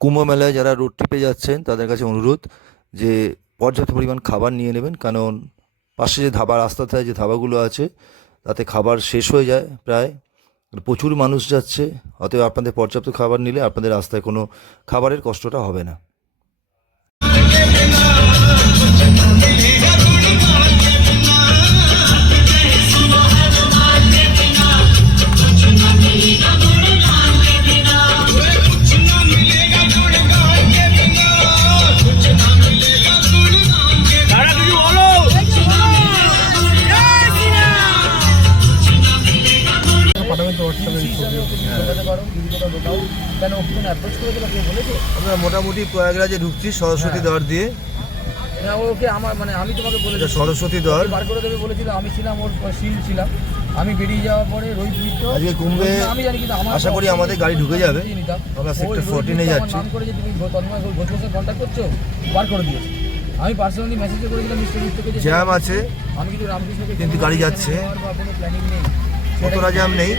কুম্ভ মেলায় যারা রোড ট্রিপে যাচ্ছেন তাদের কাছে অনুরোধ যে পর্যাপ্ত পরিমাণ খাবার নিয়ে নেবেন, কারণ পাশে যে ধাবা রাস্তাতে যে ধাবাগুলো আছে তাতে খাবার শেষ হয়ে যায় প্রায়। প্রচুর মানুষ যাচ্ছে, অতএব আপনাদের পর্যাপ্ত খাবার নিলে আপনাদের রাস্তায় কোনো খাবারের কষ্টটা হবে না। আমরা মোটামুটি প্রয়াগরাজে ঢুকছি সরস্বতী দ্বার দিয়ে। ওকে আমার মানে আমি তোমাকে বলে সরস্বতী দ্বার বার করে দেবে বলেছিল, আমি ছিলাম ওর সিল ছিলাম। আমি বেরিয়ে যাওয়ার পরে রোহিত মিত্র আজকে কুম্ভে আমি জানি, কিন্তু আমার আশা করি আমাদের গাড়ি ঢুকে যাবে। আমরা সেক্টর 14 এ যাচ্ছি। নাম করে যে তুমি তন্ময় ঘোষের সাথে কন্ট্যাক্ট করছো, বার করে দিয়েছি। আমি পার্সোনালি মেসেজ করেছিলাম মিস্টার মিত্রকে যে জ্যাম আছে, আমি কিন্তু রামকৃষ্ণকে কিন্তু গাড়ি যাচ্ছে, কোনো প্ল্যানিং নেই, অতটা জ্যাম নেই,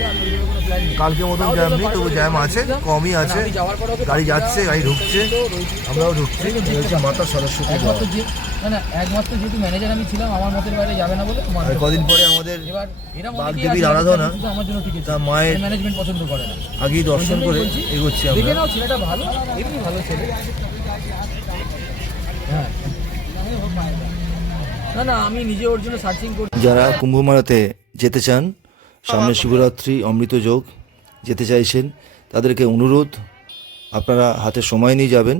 কালকে মতন জ্যাম নেই, তবু জ্যাম আছে, কমই আছে। গাড়ি যাচ্ছে, গাড়ি ঢুকছে, আমরাও ঢুকছি। মাতা সরস্বতী একমাত্র যে একমাত্র যেহেতু ম্যানেজার আমি ছিলাম, আমার মতের বাইরে যাবে না বলে কদিন পরে আমাদের এবার এরা বাগদেবীর আরাধনা, আমার জন্য ঠিক তা মায়ের ম্যানেজমেন্ট পছন্দ করে না। আগেই দর্শন করে এগোচ্ছি আমরা। দেখে নাও, ছেলেটা ভালো, এমনি ভালো ছেলে। হ্যাঁ, না না, আমি নিজে ওর জন্য সার্চিং করছি। যারা কুম্ভ মেলাতে যেতে চান, সামনে শিবরাত্রি অমৃত যোগ, যেতে চাইছেন, তাদেরকে অনুরোধ আপনারা হাতে সময় নিয়ে যাবেন।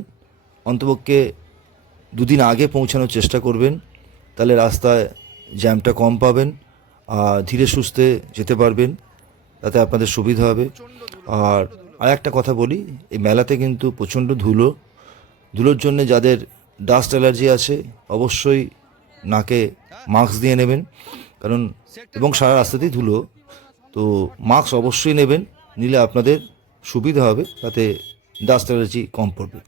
অন্তপক্ষে দুদিন আগে পৌঁছানোর চেষ্টা করবেন, তাহলে রাস্তায় জ্যামটা কম পাবেন আর ধীরে সুস্থে যেতে পারবেন, তাতে আপনাদের সুবিধা হবে। আর একটা কথা বলি, এই মেলাতে কিন্তু প্রচণ্ড ধুলোর জন্য যাদের ডাস্ট অ্যালার্জি আছে অবশ্যই নাকে মাস্ক দিয়ে নেবেন, কারণ এবং সারা রাস্তাতেই ধুলো, তো মাস্ক অবশ্যই নেবেন, নিলে আপনাদের সুবিধা হবে, তাতে ডাস্ট অ্যালার্জি কম পড়বে।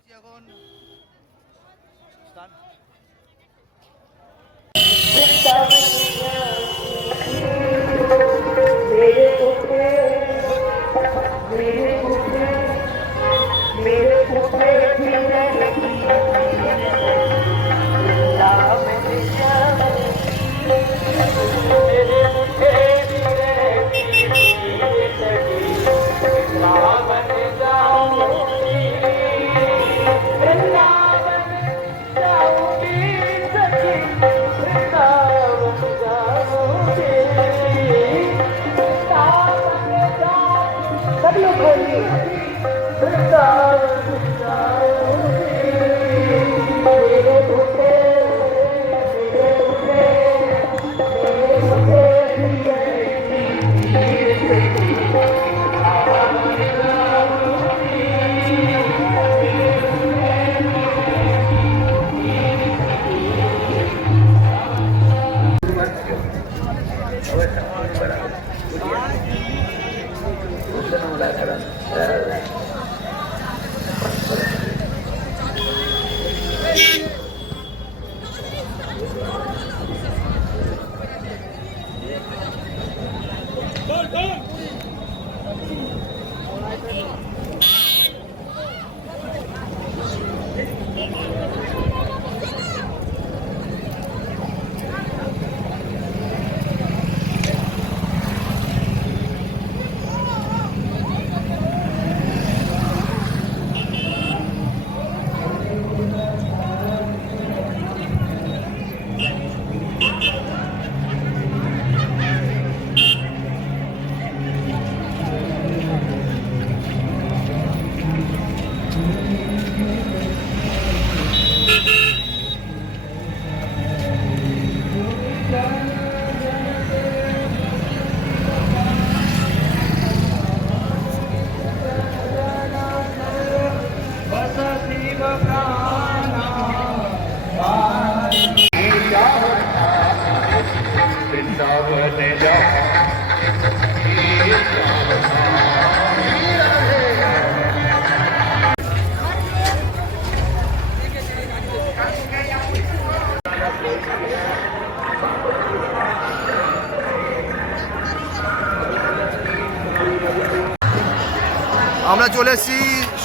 আমরা চলে এসেছি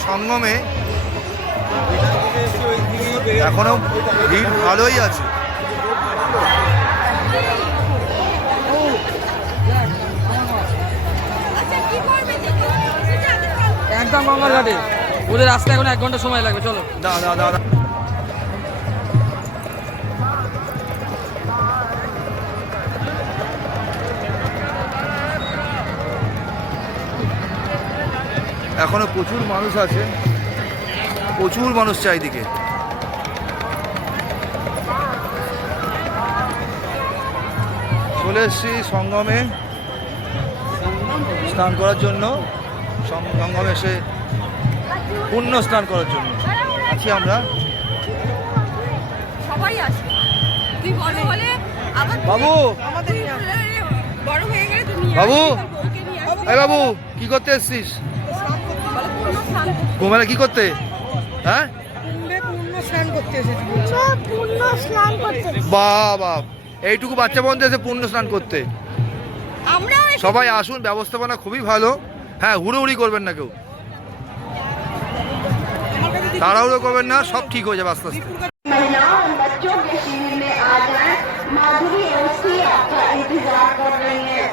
সঙ্গমে। এখনো ভিড় ভালোই আছে। একদম গঙ্গার ঘাটে ওদের রাস্তা এখন 1 ঘন্টা সময় লাগবে, চলো। দাদা এখনো প্রচুর মানুষ আছে, প্রচুর মানুষ চারিদিকে। চলে এসছি সঙ্গমে স্নান করার জন্য, সঙ্গমে এসে পুণ্য স্নান করার জন্য আছি আমরা। সবাই আছে, তুই বড় হলে আবার বাবু তুই বড় হয়ে গেলে তুমি বাবু, বউকে নিয়ে আসবি। এই বাবু কি করতে এসছিস? বলে পুরো শান্ত। কুমারে কি করতে? হ্যাঁ পূর্ণ স্নান করতে। বাবা, এইটুকু বাচ্চা বন্ধু এসে পুণ্য স্নান করতে। আমরাও সবাই আসুন, ব্যবস্থাপনা খুবই ভালো। হ্যাঁ, হুড়োহুড়ি করবেন না কেউ, তাড়াহুড়ো করবেন না, সব ঠিক হয়ে যাবে আস্তে আস্তে। महिलाओं और बच्चों के शिविर में आ जाएं। माधुरी एमसी आपका इंतजार कर रही है।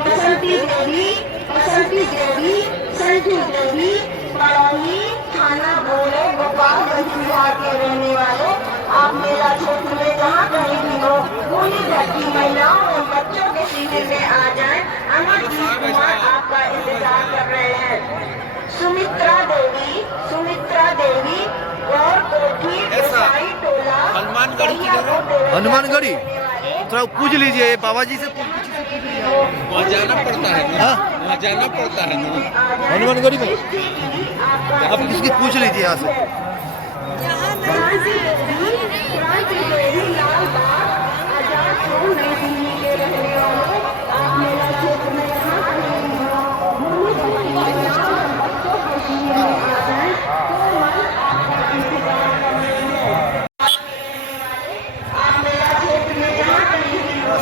बसंती देवी, संजू देवी, बड़ौनी, थाना बोरे, गोपालगंज बिहार के रहने वाले, आप मेला क्षेत्र में जहाँ कहीं भी हो, पूरी धरती महिलाओं और बच्चों के शिविर में आ जाएं। अमरजीत कुमार आपका इंतजार कर रहे हैं। सुमित्रा देवी और कोठी गोसाई टोला हनुमानगढ़ी थोड़ा पूछ लीजिए बाबा जी से। वहाँ जाना पड़ता है ना, हाँ? वहाँ जाना पड़ता है ना। हनुमानगढ़ी में आप किसकी पूछ लीजिए यहाँ से।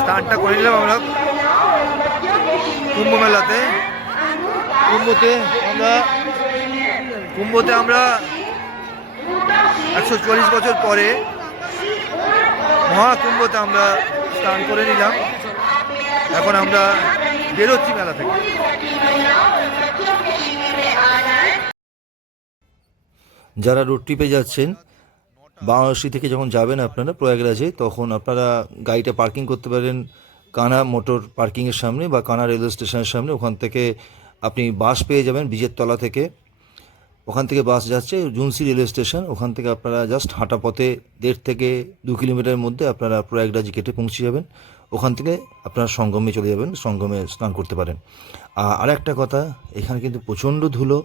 স্নানটা করে নিলাম আমরা কুম্ভ মেলাতে। কুম্ভতে আমরা 140 বছর পরে মহাকুম্ভতে আমরা স্নান করে নিলাম। এখন আমরা বেরোচ্ছি মেলা থেকে। যারা রোড ট্রিপে যাচ্ছেন, বারাণসী থেকে যখন যাবেন আপনারা প্রয়াগরাজে, তখন আপনারা গাড়িটা পার্কিং করতে পারেন কানা মোটর পার্কিংয়ের সামনে বা কানা রেলওয়ে স্টেশনের সামনে। ওখান থেকে আপনি বাস পেয়ে যাবেন বীজের তলা থেকে। ওখান থেকে বাস যাচ্ছে জুনসি রেলওয়ে স্টেশন। ওখান থেকে আপনারা জাস্ট হাঁটা পথে 1.5 থেকে 2 কিলোমিটারের মধ্যে আপনারা প্রয়াগরাজ গেটে পৌঁছে যাবেন। ওখান থেকে আপনারা সঙ্গমে চলে যাবেন, সঙ্গমে স্নান করতে পারেন। আর একটা কথা, এখানে কিন্তু প্রচণ্ড ধুলো।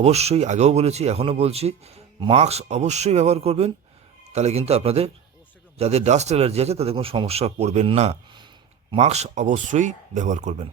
অবশ্যই, আগেও বলেছি এখনও বলছি, মাস্ক অবশ্যই ব্যবহার করবেন। তাহলে কিন্তু আপনাদের যাদের ডাস্ট অ্যালার্জি আছে তাদের কোনো সমস্যা পড়বেন না। মাস্ক অবশ্যই ব্যবহার করবেন।